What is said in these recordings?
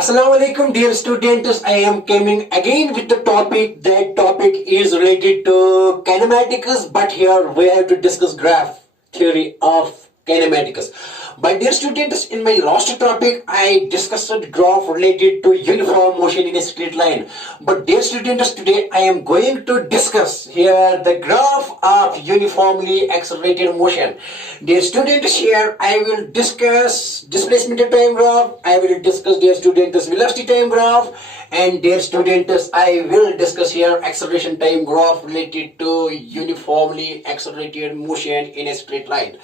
Assalamu alaikum, dear students. I am coming again with the topic. That topic is related to kinematics, but here we have to discuss graph theory of kinematics. But dear students, in my last topic, I discussed graph related to uniform motion in a straight line. But dear students, today I am going to discuss here the graph of uniformly accelerated motion. Dear students, here I will discuss displacement time graph. I will discuss, dear students, velocity time graph. And dear students, I will discuss here acceleration time graph related to uniformly accelerated motion in a straight line.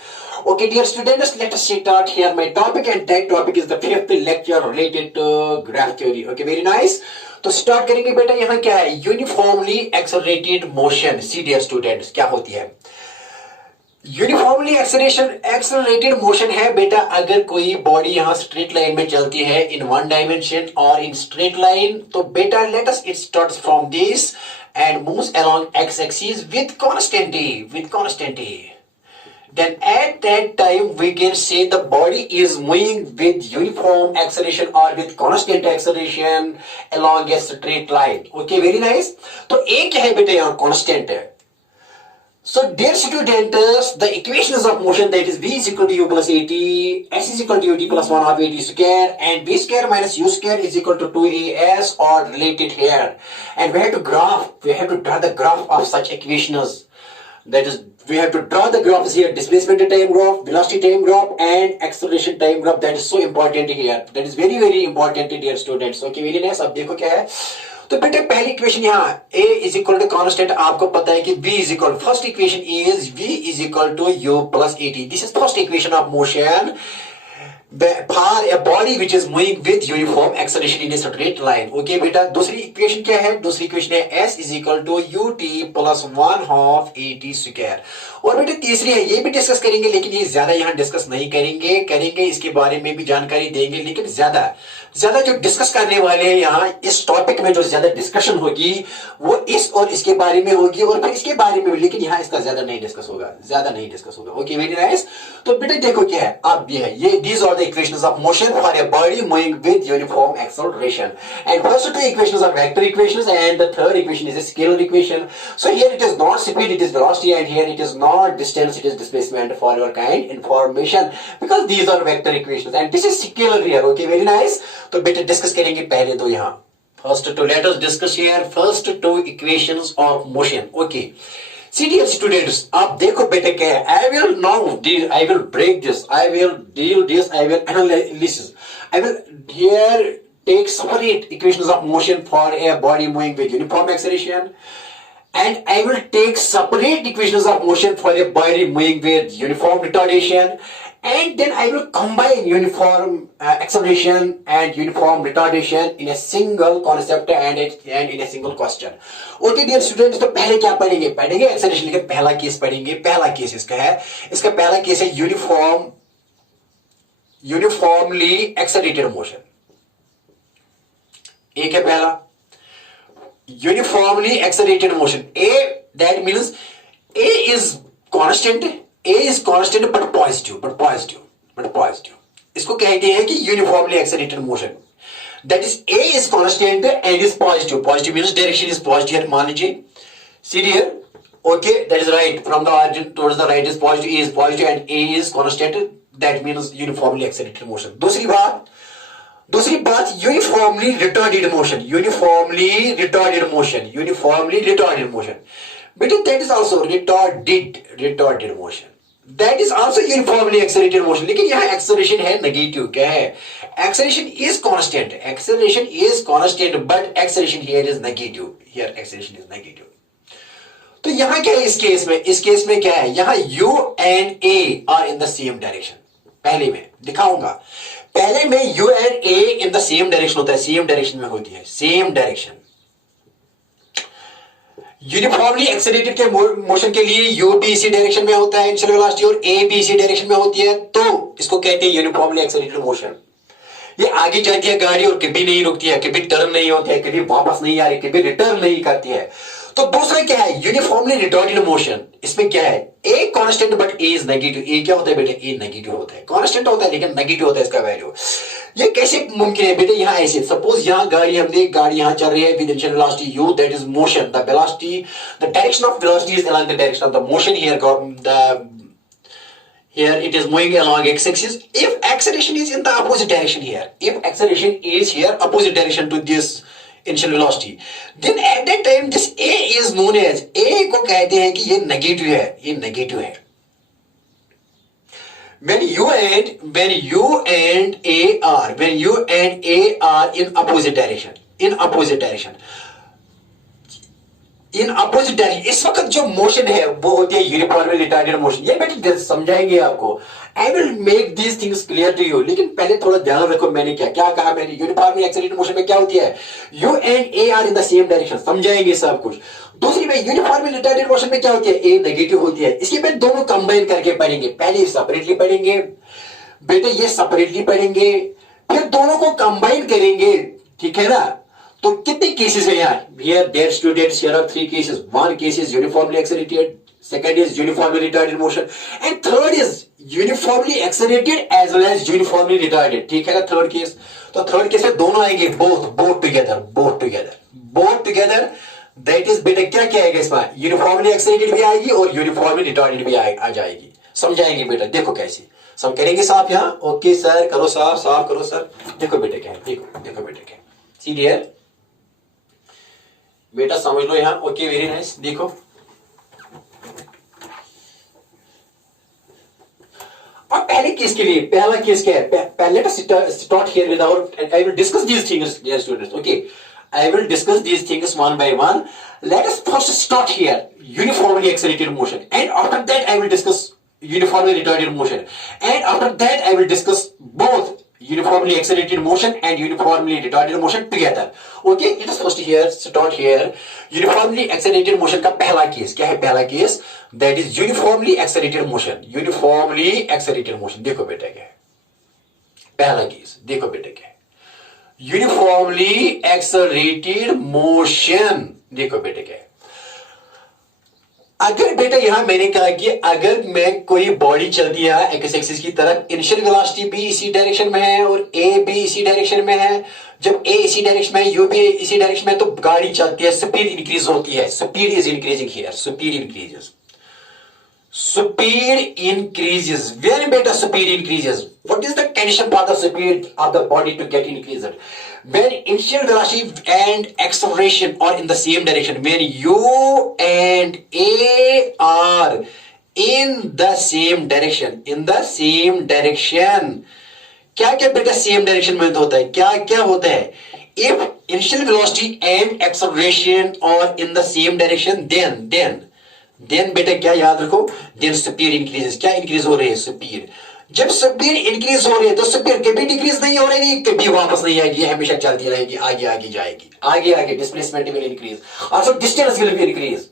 Okay, dear students, let us start here my topic, and that topic is the fifth lecture related to graph theory. Okay, very nice. तो start करेंगे बेटा. यहाँ क्या है? Uniformly accelerated motion. See dear students, क्या होती है uniformly accelerated motion? है बेटा, अगर कोई बॉडी यहाँ स्ट्रेट लाइन में चलती है इन वन डायमेंशन और इन स्ट्रेट लाइन, तो बेटा let us it starts from this and moves along x axis with constant A. Then at that time we can say the body is moving with uniform acceleration or with constant acceleration along a straight line. Okay, very nice. तो A क्या है बेटा? यहाँ constant है. So dear students, the equations of motion, that is v is equal to u plus at, s is equal to ut plus 1 half at square, and b square minus u square is equal to 2as are related here. And we have to draw the graph of such equations. That is, we have to draw the graphs here: displacement time graph, velocity time graph, and acceleration time graph. That is so important here. That is very very important, dear students. Okay, very nice. अब देखो क्या है. तो बेटे पहली equation यहाँ a is equal to constant. आपको पता है कि v is equal. First equation is v is equal to u plus at. This is first equation of motion for a body which is moving with uniform acceleration in a straight line. Okay बेटा, दूसरी equation क्या है? दूसरी equation है s is equal to ut plus 1 half at square. और बेटे तीसरी है, ये भी डिस्कस करेंगे, लेकिन ये ज्यादा यहाँ डिस्कस नहीं करेंगे इसके बारे में भी जानकारी देंगे, लेकिन ज्यादा जो डिस्कस करने वाले हैं यहाँ इस टॉपिक में, जो ज्यादा डिस्कशन होगी वो इस और इसके बारे में होगी और फिर इसके बारे में भी, लेकिन यहाँ इसका ज्यादा नहीं डिस्कस होगा. Okay, very nice. तो बेटे देखो क्या है, अब ये these are the equations of motion for a body moving with uniform acceleration. And first two equations are vector equations, and the third equation is a scalar equation. So here it is not speed, it is velocity, and here it is not distance, it is displacement for your kind information, because these are vector equations and this is scalar here. Okay, very nice. तो बेटे discuss करेंगे पहले तो यहाँ first two let us discuss here first two equations of motion. Okay, see dear students, आप देखो बेटे क्या है. I will break this, I will deal this, I will analysis, I will here take separate equations of motion for a body moving with uniform acceleration, and I will take separate equations of motion for a body moving with uniform retardation, and then I will combine uniform acceleration and uniform retardation in a single concept and in a single question. Okay dear students, तो पहले क्या पढ़ेंगे acceleration. लेकिन पहला case पढ़ेंगे. पहला case इसका पहला केस है uniformly accelerated motion. एक है पहला uniformly accelerated motion. That means A is constant but positive. इसको कहते हैं कि uniformly accelerated motion. That is, A is constant and is positive. Positive means direction is positive. मान लीजिए, see here. Okay, that is right. From the origin towards the right is positive. A is positive and A is constant. That means uniformly accelerated motion. दूसरी बात uniformly retarded motion. But that is also retarded motion. That is also uniformly accelerated motion. लेकिन यहाँ acceleration है negative. क्या है? Acceleration is constant, but acceleration here is negative. तो यहाँ क्या है इस केस में क्या है? यहाँ U and A are in the same direction. पहले में दिखाऊंगा. पहले में U and A in the same direction होता है, सेम डायरेक्शन में होती है, सेम डायरेक्शन. यूनिफॉर्मली एक्सेलरेटेड के मोशन के लिए U भी इसी डायरेक्शन में होता है इनिशियल वेलोसिटी, और A भी इसी डायरेक्शन में होती है, तो इसको कहते हैं यूनिफॉर्मली एक्सेलरेटेड मोशन. ये आगे जाती है गाड़ी और कभी नहीं रुकती है, कभी टर्न नहीं होती है, कभी वापस नहीं आ रही, कभी रिटर्न नहीं करती है. तो दूसरा क्या है? Uniformly retarded motion. इसमें क्या है? A constant but a is negative. A क्या होता है बेटे? ए नेगेटिव होता है. कांस्टेंट होता है लेकिन नेगेटिव होता है इसका वैल्यू. ये कैसे मुमकिन है बेटे? यहाँ ऐसे सपोज यहाँ गाड़ी, हमने गाड़ी यहाँ चल रही है with initial velocity u, that is motion, the velocity, the direction of velocity is along the direction of the motion, here the here it is moving along x-axis. If acceleration is in the opposite direction here, if acceleration is here opposite direction to this initial velocity, then at that time this a is known as, a को कहते हैं कि ये negative है, ये negative है. When you and a are in opposite direction, in opposite direction, इस वक्त जो मोशन है वो होती है यूनिफॉर्मली रिटार्डेड मोशन. ये बेटे समझाएंगे आपको. I will make these things clear to you, लेकिन पहले थोड़ा ध्यान रखो मैंने क्या क्या कहा. मैंने यूनिफॉर्मली एक्सेलरेटेड मोशन में क्या होती है, u and a are in the same direction, समझाएंगे सब कुछ. दूसरी में यूनिफॉर्मली रिटार्डेड मोशन में क्या होती है, ए नेगेटिव होती है. इसके बाद दोनों कंबाइन करके पढ़ेंगे. पहले सेपरेटली पढ़ेंगे बेटे, ये सेपरेटली पढ़ेंगे, फिर दोनों को कंबाइन करेंगे. ठीक है ना? तो कितने केसेस है यहाँ? Here dear students, here are 3 cases. One case is uniformly accelerated, second is uniformly retarded motion, and third is uniformly accelerated as well as uniformly retarded. ठीक है ना? Third case. तो थर्ड केस में दोनों आएंगे, both together. That is बेटा क्या क्या आएगा इसमें? uniformly accelerated भी आएगी और uniformly retarded भी आ जाएगी. समझाएंगे बेटा, देखो कैसे सब करेंगे साफ यहाँ. ओके सर, करो साफ करो सर. देखो बेटे क्या है, देखो बेटे क्या है. सी डियर बेटा समझ लो यहां. Okay, very nice. देखो अब पहले केस के लिए, पहला केस क्या है? पहले start here with our, I will discuss these things dear students. Okay, I will discuss these things one by one. Let us first start here uniformly accelerated motion, and after that I will discuss uniformly retarded motion, and after that I will discuss both uniformly accelerated motion and uniformly retarded motion together. Okay, let us first here start here. Uniformly accelerated motion का पहला case क्या है? पहला case that is uniformly accelerated motion. Uniformly accelerated motion देखो बेटा क्या है पहला केस. देखो बेटा क्या है uniformly accelerated motion. देखो बेटा क्या है. अगर बेटा यहां मैंने कहा कि अगर मैं कोई बॉडी चलती है एक्स एक्सिस की तरफ, इनिशियल वेलोसिटी भी इसी डायरेक्शन में है और ए भी इसी डायरेक्शन में है. जब ए इसी डायरेक्शन में है, यू भी इसी डायरेक्शन में है, तो गाड़ी चलती है, स्पीड इंक्रीज होती है. Speed is increasing here, speed increases. When beta speed increases, what is the condition for the speed of the body to get increased? When initial velocity and acceleration are in the same direction, when u and a are in the same direction, क्या क्या बेटा same direction में होता है? क्या क्या होता है? If initial velocity and acceleration are in the same direction, then बेटा क्या याद रखो, then speed increases. क्या इंक्रीज हो रही है? स्पीड. जब स्पीड इंक्रीज हो रही है तो स्पीड कभी डिक्रीज नहीं हो रही, कभी वापस नहीं आएगी, हमेशा चलती रहेगी, आगे जाएगी, आगे displacement will increase, also distance will be increase.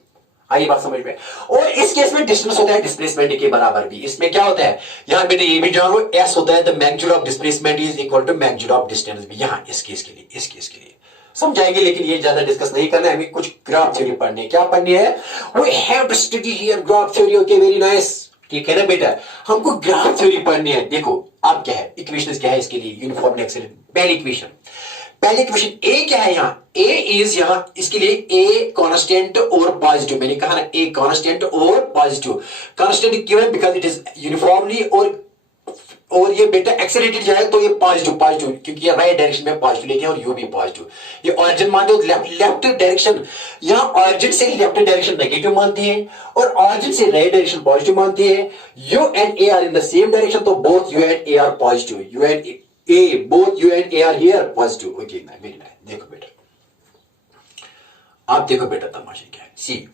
आई बात समझ में? और इस केस में डिस्टेंस होता है डिस्प्लेसमेंट के बराबर भी. इसमें क्या होता है यहां बेटे, ये भी जान लो, एस होता है the magnitude of displacement is equal to magnitude of distance भी. यहां इस केस के लिए समझाएंगे, लेकिन ये ज्यादा डिस्कस नहीं करना है. हमें कुछ ग्राफ थ्योरी पढ़नी है. क्या पढ़नी है? We have to study here graph theory. Okay, very nice. ठीक है ना बेटा, हमको ग्राफ थ्योरी पढ़नी है. देखो अब क्या है, इक्वेशन क्या है इसके लिए यूनिफॉर्मली एक्सेलरेटेड. पहली इक्वेशन ए क्या है? यहाँ ए इज, यहाँ इसके लिए ए कांस्टेंट और पॉजिटिव. मैंने कहा ना ए कांस्टेंट और पॉजिटिव. कांस्टेंट क्यों है? बिकॉज इट इज यूनिफॉर्मली, और ये बेटा एक्सेलरेटेड जाए तो ये पॉजिटिव, क्योंकि ये राइट डायरेक्शन में पॉजिटिव लेते हैं और यू भी पॉजिटिव. ये ऑरिजिन मानते हो लेफ्ट डायरेक्शन, यहाँ ऑरिजिन से लेफ्ट डायरेक्शन नेगेटिव मानते हैं और ऑरिजिन से राइट डायरेक्शन पॉजिटिव मानते हैं. U and a are in the same direction, तो both u and a are positive. Both u and a are here positive. Okay, very nice. देखो बेटा, आप देखो बेटा तमाशा क्या है. सी,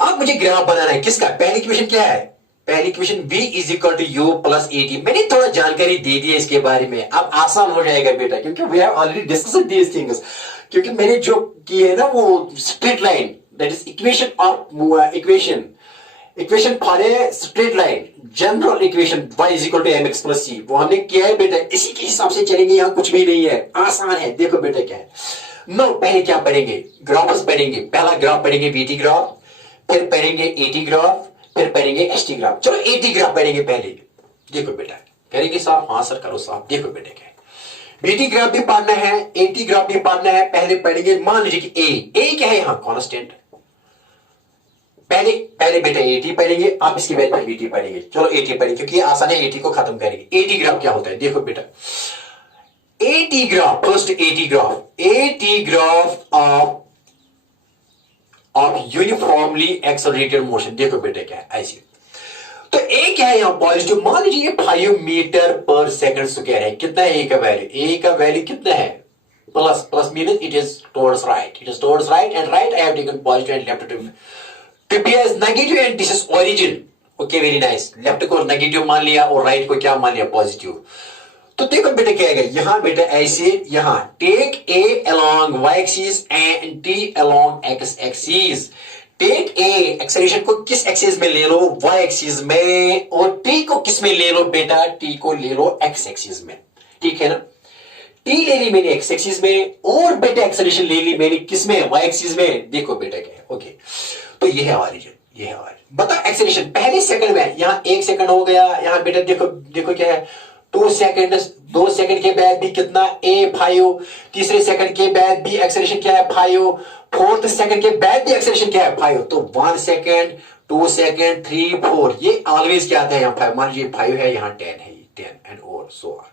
अब मुझे ग्राफ बनाना है. किसका? पहली इक्वेशन क्या है? पहली equation v is equal to u plus a t. मैंने थोड़ा जानकारी दे दी है इसके बारे में, अब आसान हो जाएगा बेटा, क्योंकि we have already discussed these things. क्योंकि मैंने जो की है ना वो straight line, that is equation for a straight line, general equation y is equal to mx plus c, वो हमने किया है बेटा. इसी के हिसाब से चलेंगे, यहाँ कुछ भी नहीं है, आसान है. देखो बेटा क्या है. नो, पहले क्या पढ़ेंगे? ग्राफ्स पढ़ेंगे. पहला ग्राफ पढ़ेंगे वीटी ग्राफ, फिर पढ़ेंगे एटी ग्राफ, फिर पढ़ेंगे एसटी ग्राफ. चलो एटी ग्राफ पढ़ेंगे पहले. देखो बेटा, करेंगे साफ? हाँ सर, करो साफ. देखो बेटा क्या है, बीटी ग्राफ भी पढ़ना है, एटी ग्राफ भी पढ़ना है। पहले पढ़ेंगे, मान लीजिए कि ए क्या है यहां, कांस्टेंट। पहले पहले बेटा एटी पढ़ेंगे, आप इसके बाद में बीटी पढ़ेंगे। चलो एटी पढ़ेंगे क्योंकि ये आसान है, एटी को खत्म करेंगे। एटी ग्राफ क्या होता है, देखो बेटा, eighty graph, first eighty graph of uniformly accelerated motion. देखो बेटा क्या है, ऐसे तो ए क्या है यहां, पॉजिटिव। मान लीजिए ये 5 मीटर पर सेकंड स्क्वायर है। कितना है ए का वैल्यू, ए का वैल्यू कितना है, plus. Plus mean it is towards right, it is towards right and right I have taken positive and left to be as negative and this is origin. Okay, very nice. Left को negative मान लिया और right को क्या मान लिया, positive. तो देखो बेटा क्या है यहां, बेटा ऐसे यहां take a along y axis and t along x axis. Take a acceleration को किस एक्सिस में ले लो, y एक्सिस में, और t को किस में ले लो बेटा, t को ले लो x एक्सिस में। ठीक है ना, t ले ली मैंने x एक्सिस में और बेटा एक्सेलरेशन ले ली मैंने किस में, y एक्सिस में। देखो बेटा क्या है, ओके तो ये है ऑरिजिन, ये है ऑरिजिन। बता एक्सेलरेशन पहले सेकंड में, यहां 1 सेकंड हो गया, यहां बेटा देखो देखो क्या है 2 सेकंड, 2 सेकंड के बाद भी कितना a5, तीसरे सेकंड के बाद भी एक्सेलरेशन क्या है 5, फोर्थ सेकंड के बाद भी एक्सेलरेशन क्या है 5। तो 1 सेकंड, 2 सेकंड, 3, 4, ये ऑलवेज क्या आता है यहां 5। मान लीजिए 5 है, यहां 10 है, 10 एंड और so on.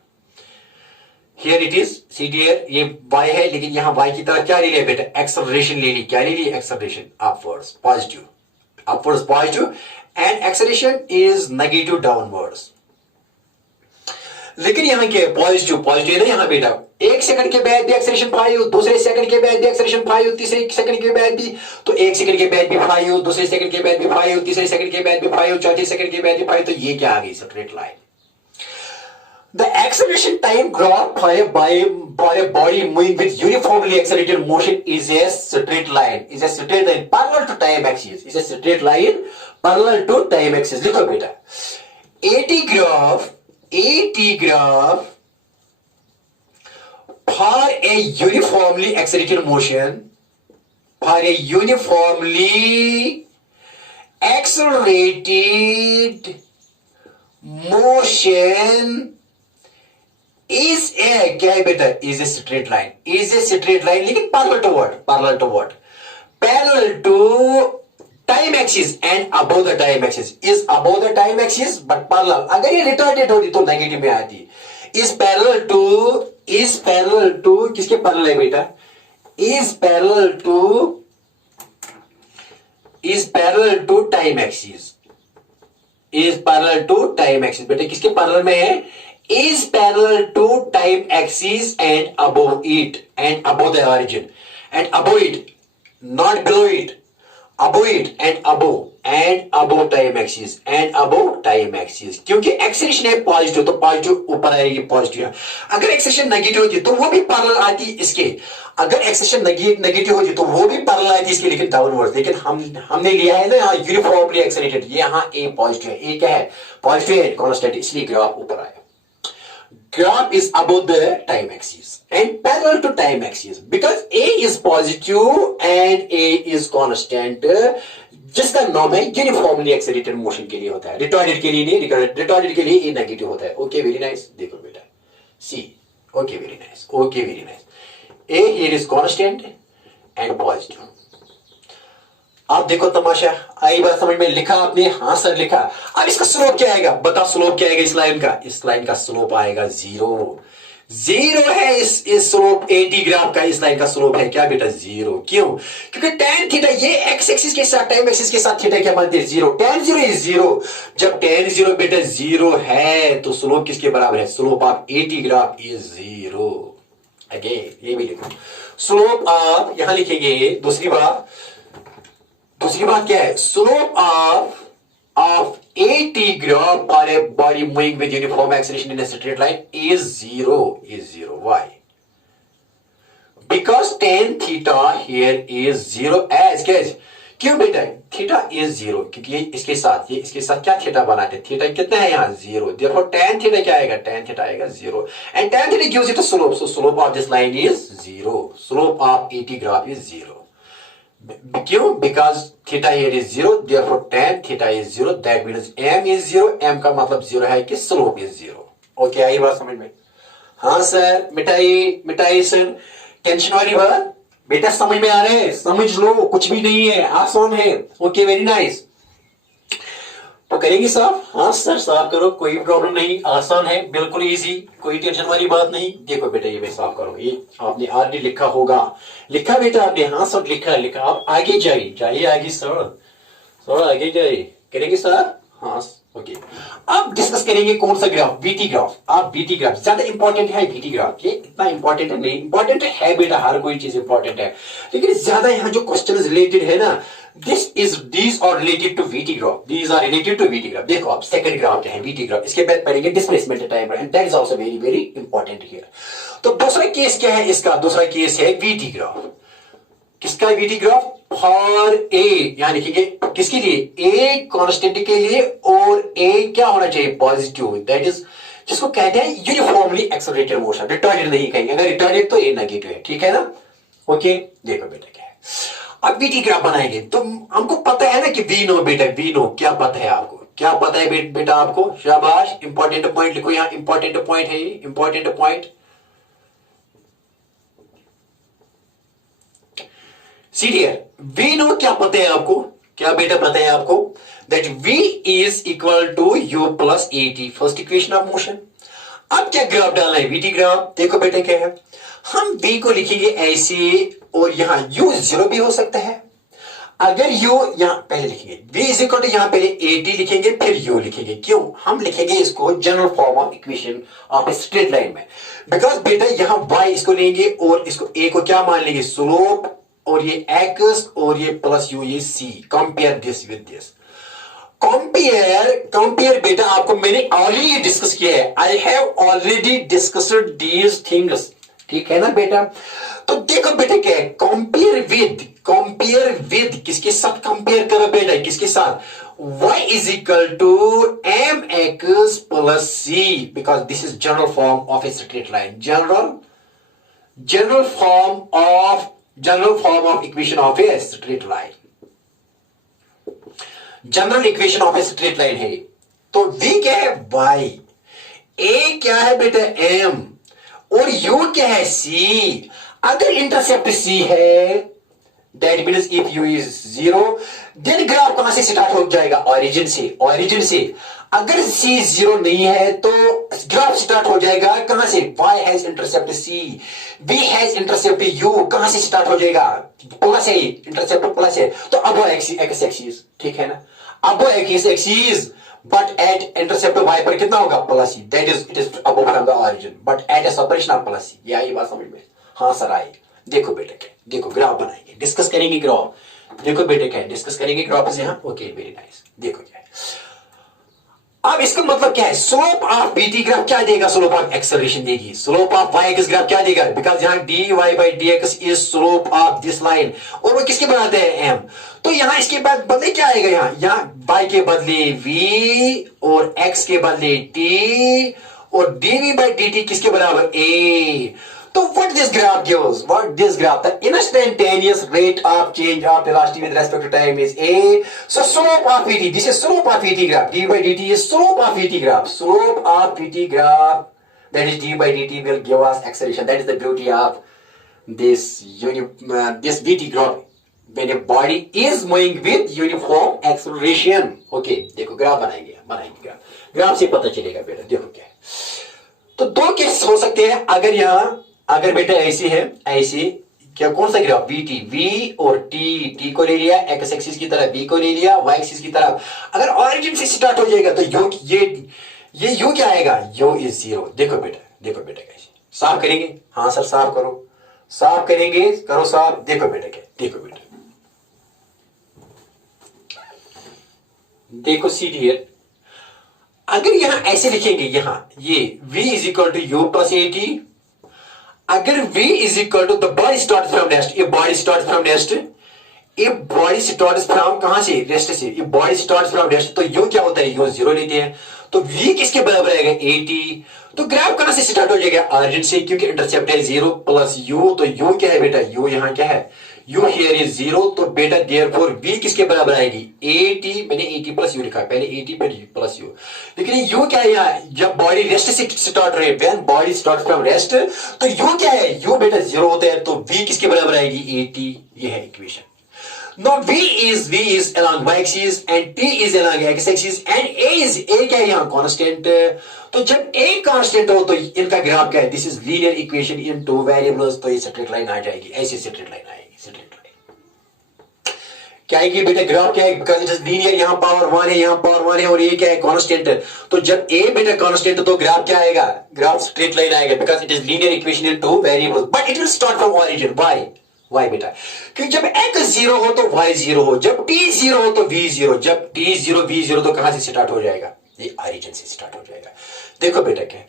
Here it is, see dear, ये y है लेकिन यहां y की तरह क्या ले लिया बेटा, एक्सेलरेशन ले ली। क्या ले ली, acceleration upwards, positive, upwards positive and acceleration is negative downwards. लेकिन यहां क्या है, पॉजिटिव, पॉजिटिव है ना यहां बेटा। 1 सेकंड के बाद भी एक्सेलरेशन 5, दूसरे सेकंड के बाद भी एक्सेलरेशन 5, तीसरे सेकंड के बाद भी, तो 1 सेकंड के बाद भी 5, दूसरे सेकंड के बाद भी 5, तीसरे सेकंड के बाद भी 5, चौथे सेकंड के बाद भी 5। तो ये क्या आ गई, straight line. The acceleration time graph for a body moving with uniformly accelerated motion is a straight line. Is a straight line parallel to time axis. Is a straight line parallel to time axis. लिखो बेटा, AT graph for a uniformly accelerated motion, for a uniformly accelerated motion is a क्या है बेटा, is a straight line, is a straight line लेकिन parallel to what, parallel to what, parallel to time axis and above the time axis, is above the time axis but parallel। अगर ये retarded होती तो negative में आती। is parallel to किसके parallel है बेटा, is parallel to time axis, is parallel to time axis। बेटा किसके parallel में है, is parallel to time axis and above it and above the origin and above it, not below it, above it and above time axis and above time axis। क्योंकि acceleration है positive तो positive ऊपर आएगी, positive. अगर acceleration negative होती तो वो भी पैरेलल आती इसके, अगर एक्सेलरेशन नेगेटिव होती तो वो भी पैरेलल आती इसके, लेकिन डाउनवर्ड। लेकिन हमने लिया है ना यहाँ यूनिफॉर्मली एक्सेलरेटेड, ये यहाँ ए पॉजिटिव है, ए क्या है पॉजिटिव है, कांस्टेंट, इसलिए ग्राफ ऊपर आया। Graph is above the time axis and parallel to time axis because A is positive and A is constant, जिसका नाम है यूनिफॉर्मली एक्सेलरेटेड मोशन के लिए होता है, रिटार्डेड के लिए नहीं, रिटार्डेड के लिए ए नेगेटिव होता है। ओके वेरी नाइस, देखो बेटा see, okay very nice, okay very nice. A here is constant and positive. आप देखो तमाशा, आई बात समझ में, लिखा आपने, हाँ सर लिखा। अब इसका स्लोप क्या आएगा, बता स्लोप क्या आएगा इस लाइन का, इस लाइन का स्लोप आएगा 0, 0 है इस स्लोप एटी ग्राफ का, इस लाइन का स्लोप है क्या बेटा 0। क्यों, क्योंकि tan थीटा ये एक्स एक्सिस के साथ टाइम एक्सिस के साथ थीटा क्या मानते हैं 0, tan 0 इज 0। जब tan 0 बेटा 0 है तो स्लोप किसके बराबर है, slope of a t graph is 0। Again ये भी लिखो, स्लोप ऑफ, यहां लिखेंगे दूसरी बात क्या है, slope of a t graph for a body moving with uniform acceleration in a straight line is 0, why, because tan theta here is 0 as कैज। क्यों बेटा, थीटा इज 0 क्योंकि ये इसके साथ क्या थीटा बनाते, थीटा कितना है यहाँ 0, therefore tan थीटा क्या आएगा, tan थीटा आएगा 0 and tan theta gives it a slope, so slope of this line is 0, slope of AT graph is 0। क्यों, because theta here is 0, therefore tan theta is 0, that means m is 0, m का मतलब 0 है कि slope is 0। Okay आई बात समझ में, हाँ सर, मिठाई मिठाई सर। टेंशन वाली बात बेटा समझ में आ रहे हैं, समझ लो, कुछ भी नहीं है, आसान है। Okay, very nice. तो करेंगे साहब? हाँ सर, साफ करो, कोई प्रॉब्लम नहीं, आसान है, बिल्कुल इजी, कोई टेंशन वाली बात नहीं। देखो बेटा, ये मैं साफ करूंगा, ये आपने आगे लिखा होगा, लिखा बेटा आपने? हाँ सर, लिखा लिखा। आप आगे जाइए, जाइए आगे सर, थोड़ा आगे जाइए। करेंगे सर? हाँ ओके। अब डिस्कस करेंगे कौन सा ग्राफ? VT graph. आप वीटी ग्राफ ज्यादा इंपॉर्टेंट है, वीटी ग्राफ ये इतना इंपॉर्टेंट है नहीं, इंपॉर्टेंट है बेटा, हर कोई चीज इंपॉर्टेंट है, लेकिन ज्यादा यहाँ जो क्वेश्चन रिलेटेड है ना, these are related to VT graph. These are related to VT graph. देखो आप सेकंड ग्राफ क्या है, VT ग्राफ। इसके बाद पढ़ेंगे displacement time, and that is also very very important here. तो दूसरा केस क्या है इसका? दूसरा केस है VT ग्राफ। किसका VT ग्राफ? फॉर ए, यहां लिखेंगे किसके लिए? ए कांस्टेंट के लिए, और ए क्या होना चाहिए? पॉजिटिव। दैट इज जिसको कहते हैं यूनिफॉर्मली एक्सेलरेटेड मोशन। रिटार्डेड नहीं कहेंगे, अगर रिटार्डेड तो ए नेगेटिव है, ठीक है ना? ओके, देखो बेटा क्या है। अब वीटी ग्राफ बनाएंगे तो हमको पता है ना कि वी नो बेटा, वी नो क्या पता है आपको? क्या पता है बेटा आपको? शाबाश, इंपॉर्टेंट पॉइंट लिखो यहां, इंपॉर्टेंट पॉइंट है ये, important point. See dear, we know क्या पता है आपको? क्या बेटा पता है आपको? That v is equal to u plus a t, first equation of motion. अब क्या ग्राफ डालना है? V t graph. देखो बेटा क्या है, हम v को लिखेंगे ऐसे, और यहां u जीरो भी हो सकता है। अगर u यहां पहले लिखेंगे v इज इक्वल टू, यहां पहले at लिखेंगे, फिर u लिखेंगे। क्यों? हम लिखेंगे इसको general form of equation of straight line में, बिकॉज बेटा यहां y इसको लेंगे और इसको a को क्या मान लेंगे? स्लोप, और ये x, और ये प्लस u, ये c। Compare this with this. Compare बेटा आपको मैंने ऑलरेडी डिस्कस किया है, I have already discussed these things, ठीक है ना बेटा? तो देखो बेटा क्या है, कंपेयर विद किसके साथ कंपेयर करो बेटा? किसके साथ? y is equal to m x plus c, because this is general form of a straight line. General form of equation of a straight line, general equation of a straight line है। तो v क्या है? y, a क्या है बेटा? m, और u क्या है? c। अगर इंटरसेप्ट c है, that means if u is zero, then graph कहां से स्टार्ट हो जाएगा? ऑरिजिन से। अगर c जीरो नहीं है तो ग्राफ स्टार्ट हो जाएगा कहां से? y has intercept c, v has intercept u, कहां से स्टार्ट हो जाएगा? प्लस है, इंटरसेप्ट प्लस है, तो अब x एक्सिस, ठीक है ना? अब x axis, but at intercept y पर कितना होगा? Plus c, that is it is above from the origin, but at A separation of plus c। ये बात समझ में? हाँ सर आई। देखो बेटा क्या, देखो ग्राफ बनाएंगे, डिस्कस करेंगे ग्राफ। देखो बेटा क्या है, डिस्कस करेंगे ग्राफ से। हाँ ओके, वेरी नाइस। देखो क्या है, अब इसका मतलब क्या है? स्लोप ऑफ बीटी ग्राफ क्या देगा? स्लोप ऑफ एक्सेलरेशन देगी। Slope of y x graph क्या देगा? बिकॉज यहां d y by d x is slope of this line, और वो किसके बनाते हैं? एम। तो यहां इसके बाद बदले क्या आएगा? यहां वाई के बदले वी, और एक्स के बदले टी, और डीवी बाई डी टी किसके बराबर? ए। So what this graph gives? What this graph? The instantaneous rate of change of velocity with respect to time is a. So slope of Vt. This is slope of Vt graph. d by dt is slope of Vt graph. Slope of Vt graph. That is d by dt will give us acceleration. That is the beauty of this this Vt graph. When a body is moving with uniform acceleration. Okay. देखो graph बनाएंगे graph से पता चलेगा बेटा। देखो क्या है, तो दो केस हो सकते हैं। अगर बेटा ऐसी है, ऐसी क्या, कौन सा ग्राफ? वी टी, वी और टी को ले लिया एक्स एक्सिस की तरफ, वी को ले लिया वाई एक्सिस की तरफ। अगर ऑरिजिन से स्टार्ट हो जाएगा तो यू, ये यू क्या आएगा? You is zero. देखो बेटा कैसे साफ करेंगे? हाँ सर साफ करो, साफ करेंगे, करो साफ। देखो बेटा क्या, देखो सी डियर, अगर यहां ऐसे लिखेंगे, यहां ये v is equal to u plus a t, अगर v is equal to the body start from rest, ये बॉडी स्टार्ट फ्रॉम रेस्ट, ये बॉडी स्टार्ट फ्रॉम कहां से? रेस्ट से। ये बॉडी स्टार्ट फ्रॉम रेस्ट, तो यू क्या होता है? यू जीरो लेते हैं, तो v किसके बराबर आएगा? A T. तो ग्राफ कहां से स्टार्ट हो जाएगा? ऑरिजिन से, क्योंकि इंटरसेप्ट है जीरो प्लस यू, तो यू क्या है बेटा? यू यहां क्या है? u हियर इज 0, तो बेटा देयरफॉर v किसके बराबर आएगी at, मैंने at प्लस u लिखा है, पहले at फिर प्लस u, लेकिन u क्या है यहाँ, जब बॉडी रेस्ट से स्टार्ट रहे, when body start from rest, तो u क्या है, u बेटा 0 होता है, तो v किसके बराबर आएगी at, ये है equation. Now v is along y axis and t is along x axis and a क्या है यहाँ कांस्टेंट, तो जब a कांस्टेंट हो तो इनका ग्राफ क्या है, this is linear equation in two variables, तो ये स्ट्रेट लाइन आ जाएगी, ऐसी स्ट्रेट लाइन आएगी, स्ट्रेट लाइन क्या आएगी बेटा, ग्राफ क्या है, बिकॉज इट इज लीनियर, यहाँ पावर 1 है, यहाँ पावर 1 है, और ये क्या है कांस्टेंट, तो जब a बेटा कांस्टेंट तो ग्राफ क्या आएगा, ग्राफ स्ट्रेट लाइन आएगा, because it is linear equation in two variables, but it will start from origin, y बेटा, क्योंकि जब x 0 हो तो y 0 हो, जब t 0 हो तो v 0, जब t 0 v 0, तो कहां से स्टार्ट हो जाएगा, ये ओरिजिन से स्टार्ट हो जाएगा। देखो बेटा क्या है,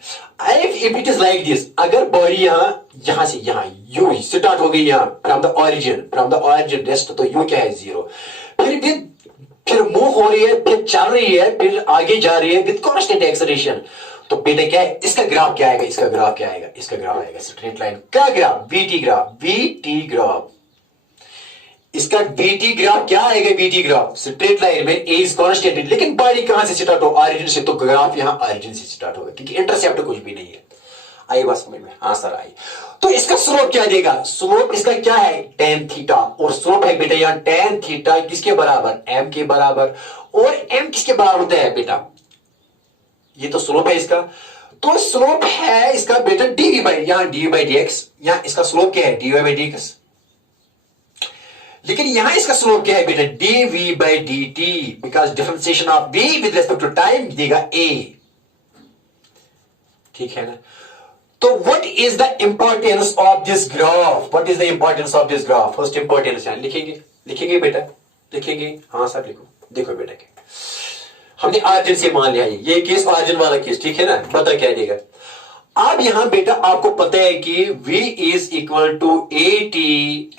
if it is like this, अगर बॉडी यहां से यहां u स्टार्ट हो गई यहां फ्रॉम द ओरिजिन रेस्ट, तो u क्या है 0, फिर मूव हो रही है, फिर चल रही है, फिर आगे जा रही है विद कांस्टेंट एक्सेलरेशन, तो बेटा क्या है, इसका ग्राफ क्या आएगा, इसका ग्राफ आएगा स्ट्रेट लाइन का ग्राफ, वीटी ग्राफ, इसका वीटी ग्राफ क्या आएगा, वीटी ग्राफ स्ट्रेट लाइन में ए इज कांस्टेंट, लेकिन बॉडी कहां से स्टार्ट हो, ओरिजिन से, तो ग्राफ यहां ओरिजिन से स्टार्ट होगा, क्योंकि इंटरसेप्ट कुछ भी नहीं है। आई बात समझ में, हाँ सर आई। तो इसका स्लोप क्या देगा, स्लोप इसका क्या है tan थीटा, और स्लोप है बेटा यहां tan थीटा किसके बराबर, m के बराबर, और m किसके बराबर होता है बेटा, ये तो स्लोप है इसका, तो स्लोप है इसका बेटा dv बाई, यहां dv बाई dx, यहां इसका स्लोप क्या है dy बाई dx, लेकिन यहां इसका स्लोप क्या है बेटा dv by dt, because differentiation of v with respect to time देगा a, ठीक है ना। तो what is the importance of this graph, first importance लिखेंगे बेटा, लिखेंगे, हाँ सर लिखो, देखो बेटा क्या हमने ऑरिजिन से मान लिया, ये केस ऑरिजिन वाला केस, ठीक है ना, पता क्या देगा। अब यहां बेटा आपको पता है कि v is equal to at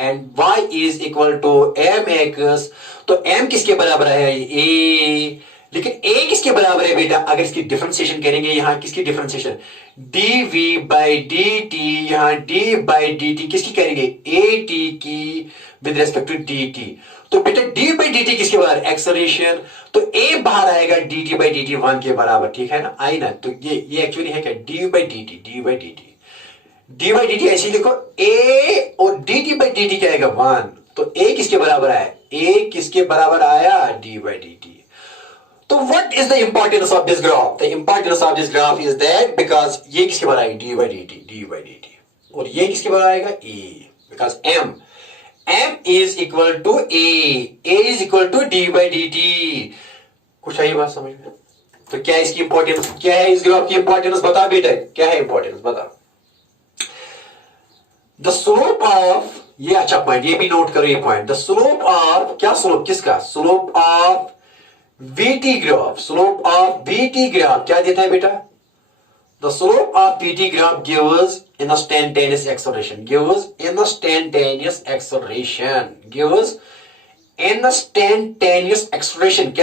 and y is equal to mx, तो m किसके बराबर है a, लेकिन a किसके बराबर है बेटा, अगर इसकी डिफरेंशिएशन करेंगे, यहां किसकी डिफरेंशिएशन dv बाई dt, यहां d बाई dt किसकी करेंगे at की विद रेस्पेक्ट टू dt, तो बेटा d बाई dt किसके बराबर एक्सेलरेशन, तो a बाहर आएगा dt बाई dt 1 के बराबर, ठीक है ना, आई ना, तो ये एक्चुअली है क्या d बाई dt ऐसे लिखो, a और dt बाई dt क्या आएगा 1, तो a किसके बराबर आया, a किसके बराबर आया d बाई dt। तो what is the importance of this graph? The importance of this graph is that because ये किसके बराबर आएगी d by dt, और ये किसके बराबर आएगा a, because m is equal to a is equal to d by dt। कुछ आई बात समझ में, तो क्या इसकी इंपॉर्टेंस, क्या है इस ग्राफ की इंपॉर्टेंस, बता बेटा क्या है इंपॉर्टेंस बता। द स्लोप ऑफ, ये अच्छा पॉइंट, ये भी नोट करो ये पॉइंट, द स्लोप ऑफ, क्या स्लोप किसका, slope of VT graph, slope of VT graph क्या देता है बेटा, the slope of VT graph gives instantaneous acceleration, क्या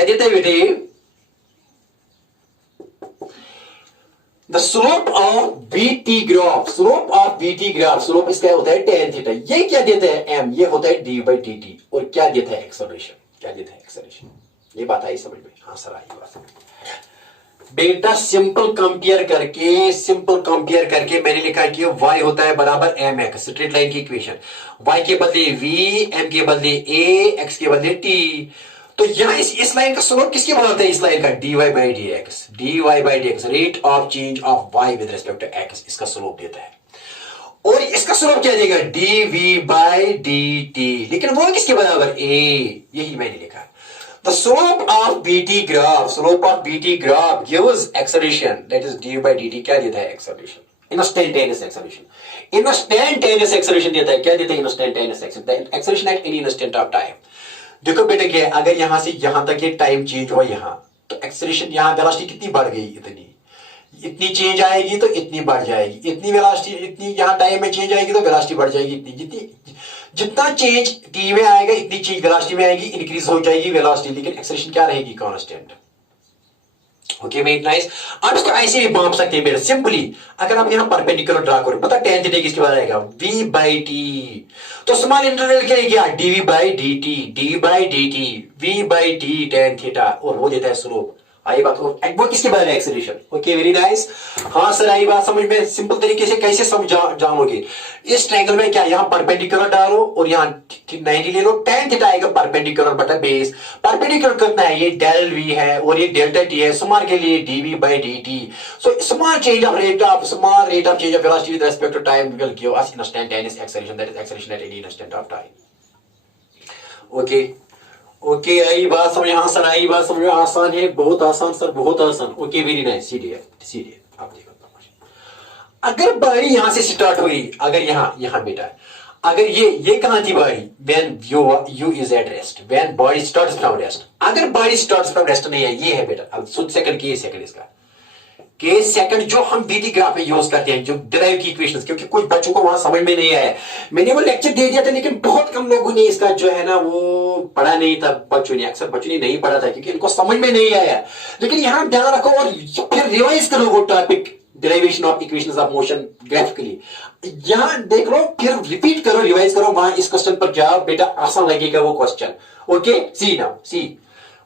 देता है बेटे, the slope of VT graph, slope इसका होता है tan थीटा, ये क्या देता है m, ये होता है d by dt, और क्या देता है एक्सेलरेशन, ये बात आई समझ में, हाँ सर आई बात समझ में बेटा। सिंपल कंपेयर करके मैंने लिखा कि y होता है बराबर mx, स्ट्रेट लाइन की इक्वेशन, y के बदले v, m के बदले a, x के बदले t, तो यहां इस लाइन का स्लोप किसके बराबर है, इस लाइन का dy by dx, rate of change of y with respect to x, इसका स्लोप देता है, और इसका स्लोप क्या देगा dv बाई dt, लेकिन वो किसके बराबर a, यही मैंने लिखा। The slope of VT graph gives acceleration, that is d by dt, क्या देता है acceleration, instantaneous acceleration देता है, क्या देता है instantaneous acceleration at any instant of time। देखो बेटा क्या है, अगर यहां से यहां तक ये टाइम चेंज हो यहां, तो एक्सेलरेशन यहां वेलोसिटी कितनी बढ़ गई, इतनी चेंज आएगी तो इतनी बढ़ जाएगी, इतनी वेलोसिटी, इतनी यहां टाइम में चेंज आएगी तो वेलोसिटी बढ़ जाएगी, इतनी जितना चेंज टी में आएगा इतनी चेंज वेलोसिटी में आएगी, इंक्रीज हो जाएगी वेलोसिटी, लेकिन एक्सेलरेशन क्या रहेगी कांस्टेंट। Okay very nice. आप इसको ऐसे भी माप सकते हैं बेटा सिंपली। अगर आप यहाँ परपेंडिकुलर ड्रा करो, पता टेन थीटा किसके बाद आएगा, v बाई टी। तो स्मॉल इंटरवल क्या है, क्या dv by D T, dv by D T, v by T tan theta, और वो देता है स्लोप। आई बात को, वो किसके बाद है, एक्सेलरेशन। Okay very nice. हाँ सर आई बात समझ में, सिंपल तरीके से कैसे जाओगे। इस ट्रायंगल में क्या, यहाँ परपेंडिकुलर डालो और यहाँ 90 ले लो, tan थीटा आएगा परपेंडिकुलर बटा बेस। परपेंडिकुलर कितना है, ये डेल v है और ये डेल्टा t है, स्मॉल के लिए dv by dt। So small change of rate of change of velocity with respect to time will give us instantaneous acceleration, that is acceleration at any instant of time. Okay okay आई बात समझ, हाँ sir I बात समझ, आसान है, बहुत आसान सर, बहुत आसान। Okay very nice. सीधे आप देखो, अगर बारी यहां से स्टार्ट हुई, अगर यहां बेटा, अगर ये कहां थी बारी, when you is at rest, when body starts from rest. अगर बॉडी स्टार्ट्स फ्रॉम रेस्ट नहीं है, ये है बेटा, अब शुद्ध सेकंड के सेकंड, इसका के सेकंड जो हम बीटी ग्राफ में यूज करते हैं, जो डिराइव की इक्वेशंस, क्योंकि कुछ बच्चों को वहां समझ में नहीं आया। मैंने वो लेक्चर दे दिया था, लेकिन बहुत कम लोगों ने इसका जो है ना वो पढ़ा नहीं था, बच्चों ने, अक्सर बच्चों ने नहीं पढ़ा था क्योंकि इनको समझ में नहीं आया। लेकिन यहां ध्यान रखो और फिर रिवाइज करो वो topic, derivation of equations of motion graphically. यहां देख लो, फिर रिपीट करो, रिवाइज करो, वहां इस क्वेश्चन पर जाओ बेटा, आसान लगेगा वो क्वेश्चन। ओके सी नाउ सी,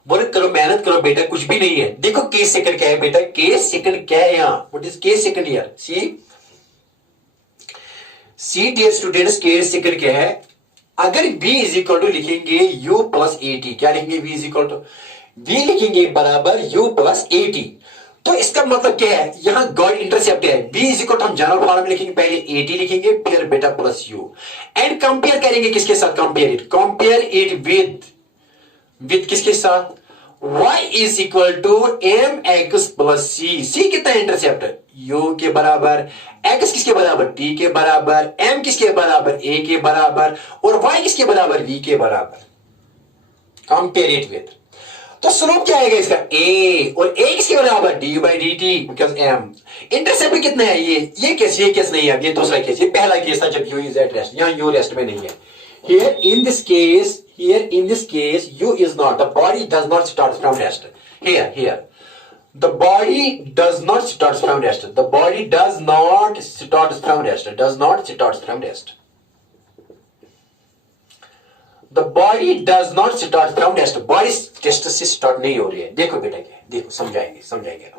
वर्क करो, मेहनत करो बेटा, कुछ भी नहीं है। देखो के सेकंड क्या है बेटा, के सेकंड क्या है यहाँ, what is k second here, see dear students, k second क्या है। अगर v इज इक्वल टू लिखेंगे u प्लस ए टी, क्या लिखेंगे, v is equal to, v लिखेंगे बराबर u प्लस ए टी। तो इसका मतलब क्या है, यहां गॉड इंटरसेप्ट है, v इज इक्वल टू, हम जनरल फॉर्म में लिखेंगे, पहले ए टी लिखेंगे, फिर बेटा प्लस u, एंड कंपेयर करेंगे किसके साथ, कंपेयर इट विद किसके साथ, y is equal to m x plus c. C कितना इंटरसेप्ट, u के बराबर, x किसके बराबर, t के बराबर, m किसके बराबर, a के बराबर, और y किसके बराबर, v के बराबर। कंपेयर इट विद, तो स्लोप क्या आएगा इसका, a, और a किसके बराबर, D by D T, because m। Intercept कितना है, ये केस नहीं है, ये दूसरा केस, ये पहला केस था जब u इज एट रेस्ट, यहां u रेस्ट में नहीं है। Here in this case, u is not, the body does not start from rest. Here, the body does not start from rest. The body does not start from rest. Does not start from rest. The body does not start from rest. Body rest से start नहीं हो रही है। देखो बेटा क्या, देखो समझाएंगे।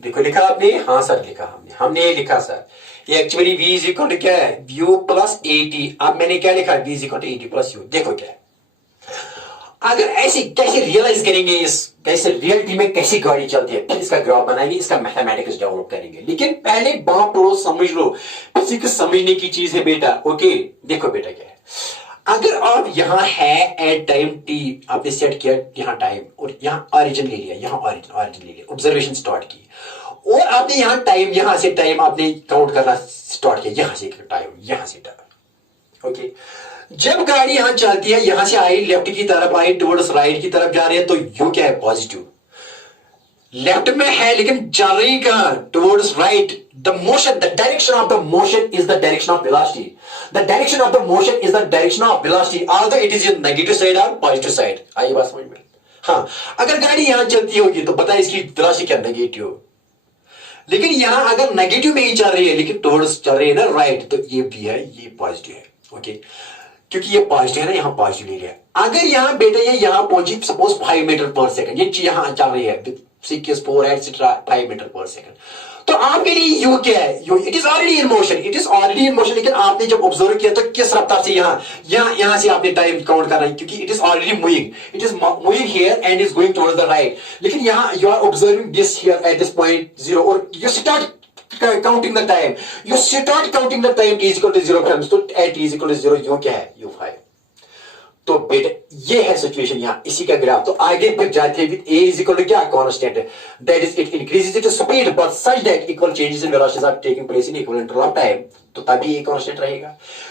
देखो लिखा आपने, हाँ सर लिखा हमने ये लिखा सर, ये actually v is equal to क्या है, u प्लस ए टी। अब मैंने क्या लिखा, v is equal to a t plus u। देखो क्या है, अगर ऐसे कैसे रियलाइज करेंगे, इस कैसे रियलिटी में कैसी गाड़ी चलती है, फिर इसका ग्राफ बनाएंगे, इसका मैथमेटिक्स डेवलप करेंगे। लेकिन पहले बाप लो, समझ लो, फिजिक्स समझने की चीज है बेटा। ओके देखो बेटा क्या है, अगर आप यहाँ है एट टाइम t, आपने सेट किया यहाँ टाइम, और यहाँ ऑरिजिन ले लिया, यहाँ ऑरिजिन ले लिया, ऑब्जर्वेशन स्टार्ट की, और आपने यहाँ टाइम, यहां से टाइम आपने काउंट करना स्टार्ट किया, यहां से टाइम, यहां से टाइम। ओके, जब गाड़ी यहां चलती है, यहां से आई, लेफ्ट की तरफ आई, टुवर्ड्स राइट की तरफ जा रही है, तो यू क्या है, पॉजिटिव। लेफ्ट में है लेकिन चल रही कहां, towards right. The motion, the direction of the motion is the direction of velocity. The direction of the motion is the direction of velocity, although it is in negative side और positive side. आइए बात समझ में। हाँ, अगर गाड़ी यहां चलती होगी तो पता है इसकी वेलोसिटी क्या, नेगेटिव। लेकिन यहां अगर नेगेटिव में ही चल रही है, लेकिन टुवर्ड्स चल रही है ना राइट, तो ये भी है, ये पॉजिटिव है। ओके, क्योंकि ये पॉजिटिव है ना, यहां पॉजिटिव ले लिया। अगर यहां बेटा ये यहां पहुंची सपोज 5 मीटर पर सेकंड, ये यहां चल रही है 6 4 एटसेट्रा 5 मीटर पर सेकंड, तो आपके लिए यू क्या है, you it is already in motion, लेकिन आपने जब ऑब्जर्व किया तो किस रफ्तार से यहां से आपने टाइम काउंट करना है, क्योंकि it is already moving, it is moving here and is going towards the right. लेकिन यहां you are observing this here at this point 0, और you start counting the time, t is equal to 0 frames, तो at t is equal to 0 u क्या है, u5। तो बेटा ये है सिचुएशन यहां, इसी का ग्राफ। तो आगे फिर जाते हैं, a is equal to क्या, constant, that is it increases its speed but such that equal changes in velocities are taking place in equal interval of time, तो तभी ये कांस्टेंट रहेगा।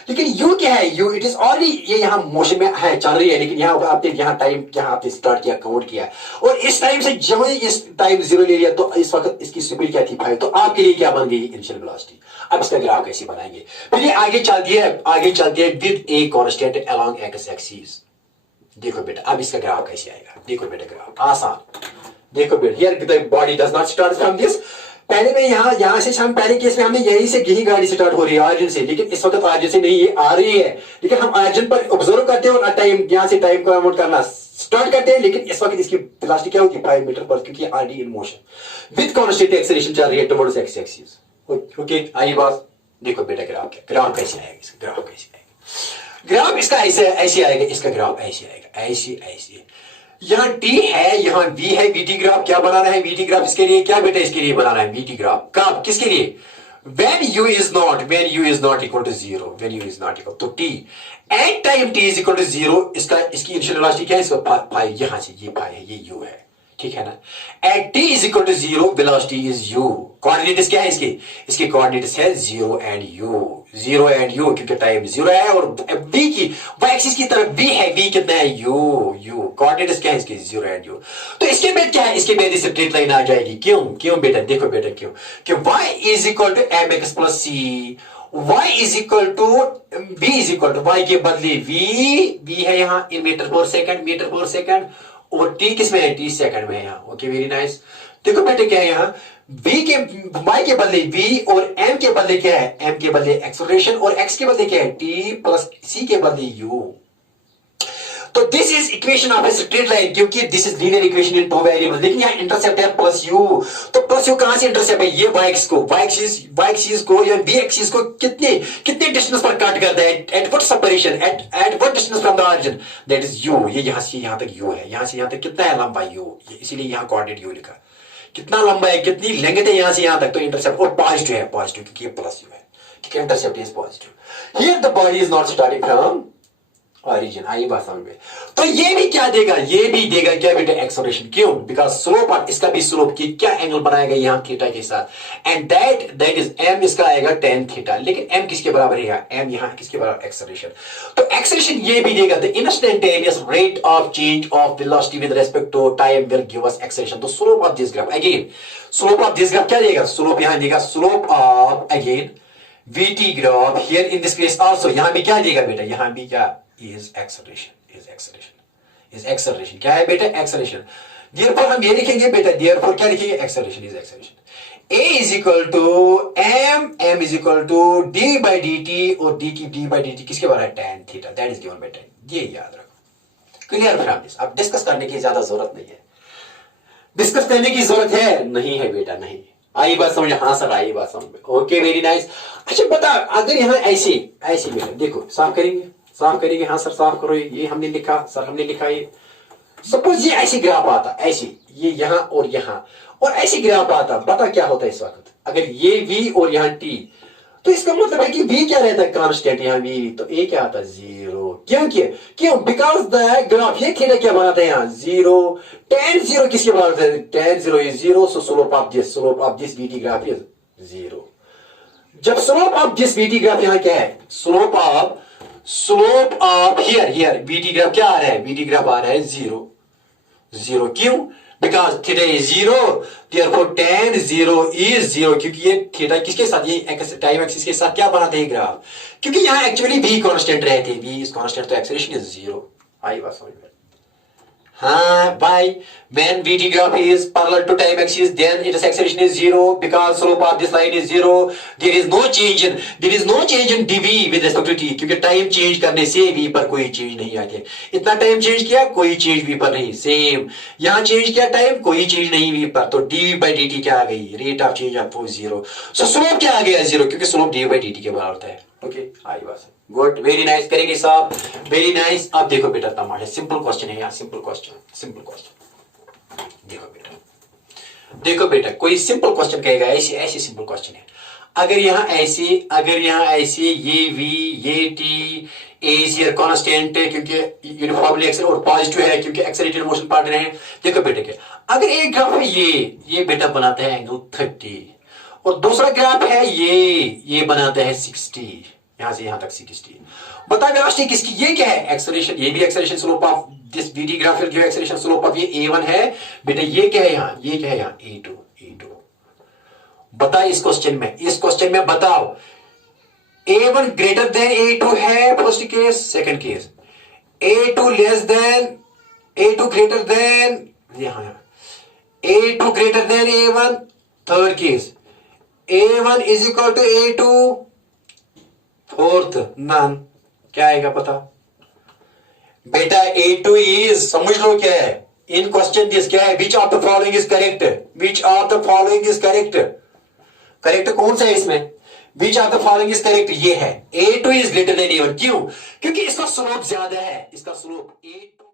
लेकिन u क्या है, u इट इज ऑलरेडी, ये यहां मोशन में है, चल रही है, लेकिन यहां आपने यहां टाइम, यहां आपने स्टार्ट किया, काउंट किया, और इस टाइम से जब इस टाइम 0 ले लिया, तो इस वक्त इसकी स्पीड क्या थी 5, तो आपके लिए क्या बन गई, इनिशियल वेलोसिटी। अब इसका ग्राफ कैसे बनाएंगे, फिर ये आगे चलती है with a constant along x axis. देखो बेटा अब इसका ग्राफ कैसे आएगा, देखो बेटा ग्राफ आसान, देखो बेटा, here the body does not start from this. पहले में यहाँ से हम पहले केस में हमने यही से यही गाड़ी स्टार्ट हो रही है ऑरिजिन से, लेकिन इस वक्त ऑरिजिन से नहीं, ये आ रही है, लेकिन हम ऑरिजिन पर ऑब्जर्व करते हैं और टाइम यहाँ से टाइम को अमाउंट करना स्टार्ट करते हैं, लेकिन इस वक्त इसकी वेलोसिटी क्या होगी 5 मीटर पर, क्योंकि already in motion with constant acceleration चल रही है टुवर्ड्स एक्स एक्सिस. ओके आइए बात देखो बेटा, ग्राफ कैसे आएगा इसका, ग्राफ कैसे आएगा, ग्राफ इसका ऐसे आएगा, इसका ग्राफ ऐसे आएगा, ऐसे यहाँ t है, यहाँ v है, vt ग्राफ क्या बनाना है, vt ग्राफ इसके लिए क्या बेटा, इसके लिए बनाना है vt ग्राफ. कब, किसके लिए, when u is not equal to 0, when u is not equal to t at time t is equal to 0, इसकी इनिशियल वेलोसिटी क्या है, इसका 5, यहां से ये 5 है, ये u है, ठीक है ना. at t is equal to 0 velocity is u. Coordinates क्या है इसके कोऑर्डिनेट्स है 0 and u, क्योंकि टाइम 0 है और v की y एक्सिस की तरफ v है, v कितना है u. कोऑर्डिनेट्स क्या है इसके 0 and u. तो इसके बाद क्या है, इसके बाद इसे स्ट्रेट लाइन आ जाएगी. क्यों बेटा, देखो बेटा क्यों, कि y is equal to mx plus c, y is equal to v is equal to y के बदले v है यहाँ इन मीटर पर सेकंड, और t किस में है, t सेकंड में है यहाँ. Okay very nice. देखो बेटे क्या है यहाँ, y के बदले v और m के बदले क्या है, m के बदले एक्सेलरेशन और x के बदले क्या है, t प्लस c के बदले u. तो this is equation of a straight line, क्योंकि this is linear equation in two variable, लेकिन यहाँ इंटरसेप्ट है प्लस u. तो प्लस u कहां से इंटरसेप्ट है, ये y एक्सिस को या v एक्सिस को कितने डिस्टेंस पर कट करता है, at what separation, at what distance from the origin, that is u. ये यहां से यहां तक u है, यहां से यहां तक कितना है लंबा u, इसीलिए यहां कोऑर्डिनेट u लिखा, कितना लंबा है, कितनी लेंथ है यहां से यहां तक. तो इंटरसेप्ट और पॉजिटिव है, क्योंकि ये प्लस u है, क्योंकि intercept is positive. Here the body is not starting from origin. आई बात समझ में. तो ये भी क्या देगा, ये भी देगा क्या बेटा, एक्सेलरेशन. क्यों, बिकॉज स्लोप ऑफ इसका भी स्लोप की क्या एंगल बनाएगा यहाँ थीटा के साथ, एंड दैट इज m, इसका आएगा tan थीटा, लेकिन m किसके बराबर है, m यहाँ किसके बराबर, एक्सेलरेशन. तो एक्सेलरेशन ये भी देगा, the instantaneous rate of change of velocity with respect to time will give us acceleration. तो slope of this graph, again slope of this graph क्या देगा, स्लोप यहाँ देगा, slope of again vt graph here in this case also, यहाँ भी क्या देगा बेटा, यहाँ भी क्या is acceleration. क्या है बेटा, acceleration. Therefore हम ये लिखेंगे बेटा, therefore क्या लिखेंगे, acceleration is acceleration. A is equal to m is equal to d by dt, और d by dt किसके बराबर है, tan theta, that is given by tan. ये याद रखो. Clear from this. अब डिस्कस करने की ज्यादा जरूरत नहीं है, डिस्कस करने की जरूरत है नहीं है बेटा, नहीं. आई बात समझ, हाँ सर आई बात समझ. Okay very nice. अच्छा बता, अगर यहाँ ऐसे बेटा देखो, साफ करेंगे, हाँ सर साफ करो, ये हमने लिखा, सर हमने लिखा, ये सपोज ये ऐसे ग्राफ आता, ऐसे ये यहाँ और ऐसे ग्राफ आता, बता क्या होता है इस वक्त, अगर ये v और यहाँ t, तो इसका मतलब है कि v क्या रहता है, कांस्टेंट यहाँ v, तो a क्या आता है 0. क्यों, बिकॉज द ग्राफ ये थीटा क्या बनाता है यहाँ 0, tan 0 किसके बराबर है, tan 0 is 0, so slope of this vt graph is 0. जब slope of this vt graph यहाँ क्या है, slope of here vt graph क्या आ रहा है, vt ग्राफ आ रहा है 0. क्यों, because theta is 0, therefore tan 0 is 0, क्योंकि ये थीटा किसके साथ, ये टाइम एक्सिस के साथ क्या बनाते हैं ग्राफ, क्योंकि यहाँ एक्चुअली v कांस्टेंट रहते हैं, v इज कांस्टेंट, तो एक्सेलरेशन इज 0. आई बात समझ में. हाँ भाई, when vt graph is parallel to time axis, then its acceleration is 0, because slope of this line is 0. There is no change in dv with respect to t, क्योंकि time change करने से v पर कोई change नहीं आती है. इतना time change किया, कोई चेंज v पर नहीं, सेम. यहाँ चेंज किया टाइम, कोई चेंज नहीं v पर, तो dv by dt क्या आ गई, rate of change of 0. So slope क्या आ गया 0, क्योंकि स्लोप dv by dt के बराबर होता है. ओके आई बात, गुड, वेरी नाइस. करेंगे साहब, वेरी नाइस. अब देखो बेटा तमाशा, सिंपल क्वेश्चन है यहाँ, सिंपल क्वेश्चन. देखो बेटा कोई सिंपल क्वेश्चन कहेगा, ऐसे सिंपल क्वेश्चन है. अगर यहाँ ऐसे ये v ये t एज हियर कांस्टेंट है, क्योंकि यूनिफॉर्मली एक्सेल और पॉजिटिव है, क्योंकि एक्सेलरेटेड मोशन पार्टनर है. देखो बेटा क्या, अगर एक ग्राफ है ये बेटा बनाता है एंगल 30, और दूसरा ग्राफ है ये बनाता है 60, यहां से यहां तक 60. बता वेलोसिटी किसकी, ये क्या है, एक्सेलरेशन, ये भी acceleration slope of this vt graph जो एक्सेलरेशन स्लोप ऑफ ये a1 है बेटा, ये क्या है यहाँ, a2. बता इस क्वेश्चन में बताओ, a1 ग्रेटर देन a2 है first case, second case a2 less than, a2 greater than, यहाँ A2 greater than A1, third case. A1 is equal to A2, fourth, none. क्या आएगा पता? बेटा A2 is, समझ लो क्या है इन क्वेश्चन दिस, क्या है? Which of the following is correct? Which of the following is correct? Correct कौन सा है इसमें? Which of the following is correct? ये है A2 is greater than A1। क्यों? क्योंकि इसका स्लोप ज्यादा है, इसका स्लोप A2